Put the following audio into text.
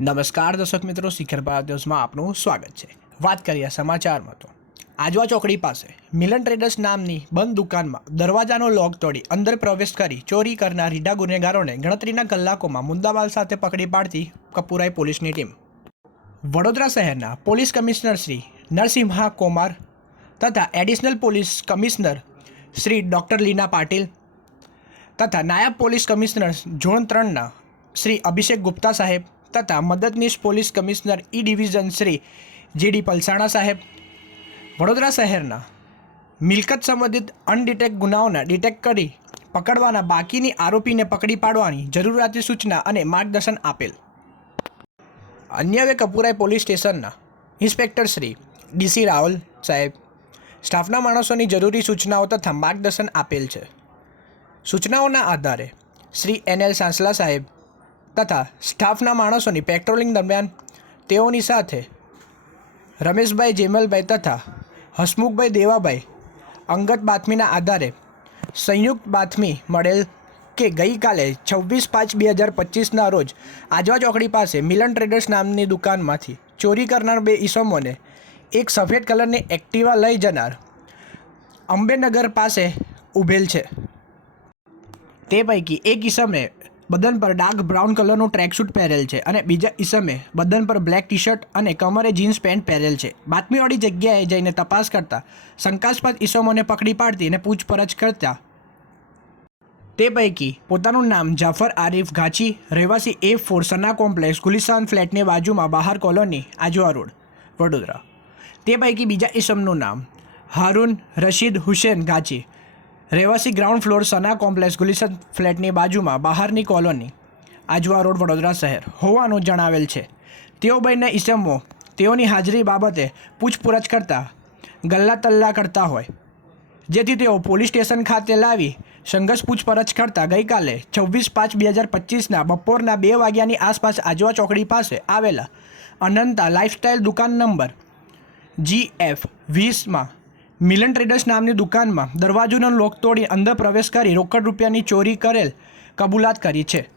નમસ્કાર દર્શક મિત્રો, શિખર ભારત ન્યૂઝમાં આપનું સ્વાગત છે। વાત કરીએ સમાચારમાં તો આજવા ચોકડી પાસે મિલન ટ્રેડર્સ નામની બંધ દુકાનમાં દરવાજાનો લોક તોડી અંદર પ્રવેશ કરી ચોરી કરનાર રીઢા ગુનેગારોને ગણતરીના કલાકોમાં મુદ્દામાલ સાથે પકડી પાડતી કપુરાઈ પોલીસની ટીમ। વડોદરા શહેરના પોલીસ કમિશનર શ્રી નરસિંહા કુમાર તથા additional police commissioner Shri doctor Leena Patil તથા નાયબ પોલીસ કમિશનર ઝોન 3ના શ્રી અભિષેક ગુપ્તા સાહેબ તથા મદદનીશ police commissioner E division Shri JD Palsana સાહેબ વડોદરા શહેરના મિલકત સંબંધિત અનડિટેક્ટ ગુનાઓના ડિટેક્ટ કરી પકડવાના બાકીની આરોપીને પકડી પાડવાની જરૂરિયાતની સૂચના અને માર્ગદર્શન આપેલ। અન્યવે કપુરાઈ પોલીસ સ્ટેશનના ઇન્સ્પેક્ટર શ્રી ડીસી રાવલ સાહેબ સ્ટાફના માણસોની જરૂરી સૂચનાઓ તથા માર્ગદર્શન આપેલ છે। સૂચનાઓના આધારે શ્રી NL સાંસલા સાહેબ તથા સ્ટાફના માણસોની પેટ્રોલિંગ દરમિયાન તેઓની સાથે રમેશભાઈ જેમલભાઈ તથા હસમુખભાઈ દેવાભાઈ અંગત બાતમીના આધારે સંયુક્ત બાતમી મળેલ કે ગઈકાલે 26/5/2025ના રોજ આજવા ચોકડી પાસે મિલન ટ્રેડર્સ નામની દુકાનમાંથી ચોરી કરનાર બે ઈસમોને એક સફેદ કલરની એક્ટિવા લઈ જનાર અંબેનગર પાસે ઊભેલ છે। તે પૈકી એક ઈસમે બદન પર ડાર્ક બ્રાઉન કલરનું ટ્રેકસૂટ પહેરેલ છે અને બીજા ઈસમે બદન પર બ્લેક ટી શર્ટ અને કમરે જીન્સ પેન્ટ પહેરેલ છે। બાતમીવાળી જગ્યાએ જઈને તપાસ કરતા શંકાસ્પદ ઈસમોને પકડી પાડતી અને પૂછપરછ કરતા તે પૈકી પોતાનું નામ જાફર આરિફ ઘાચી રહેવાસી A4 સના કોમ્પ્લેક્સ ગુલિસ્તાન ફ્લેટની બાજુમાં બહાર કોલોની આજવા રોડ વડોદરા। તે પૈકી બીજા ઈસમનું નામ હારૂન રશીદ હુસેન ઘાચી રહેવાસી ground floor Sana complex Gulistan ફ્લેટની બાજુમાં બહારની કોલોની આજવા રોડ વડોદરા શહેર હોવાનું જણાવેલ છે। તેઓ બંને ઈસમો તેઓની હાજરી બાબતે પૂછપરછ કરતા ગલ્લા તલ્લા કરતા હોય, જેથી તેઓ પોલીસ સ્ટેશન ખાતે લાવી સંઘર્ષ પૂછપરછ કરતા ગઈકાલે 26/5/2025ના બપોરના 2 વાગ્યાની આસપાસ આજવા ચોકડી પાસે આવેલા અનંતા લાઇફસ્ટાઇલ દુકાન નંબર GF20માં મિલન ટ્રેડર્સ નામની દુકાનમાં દરવાજાનો લોક તોડી અંદર પ્રવેશ કરી રોકડ રૂપિયાની ચોરી કરેલ કબૂલાત કરી છે।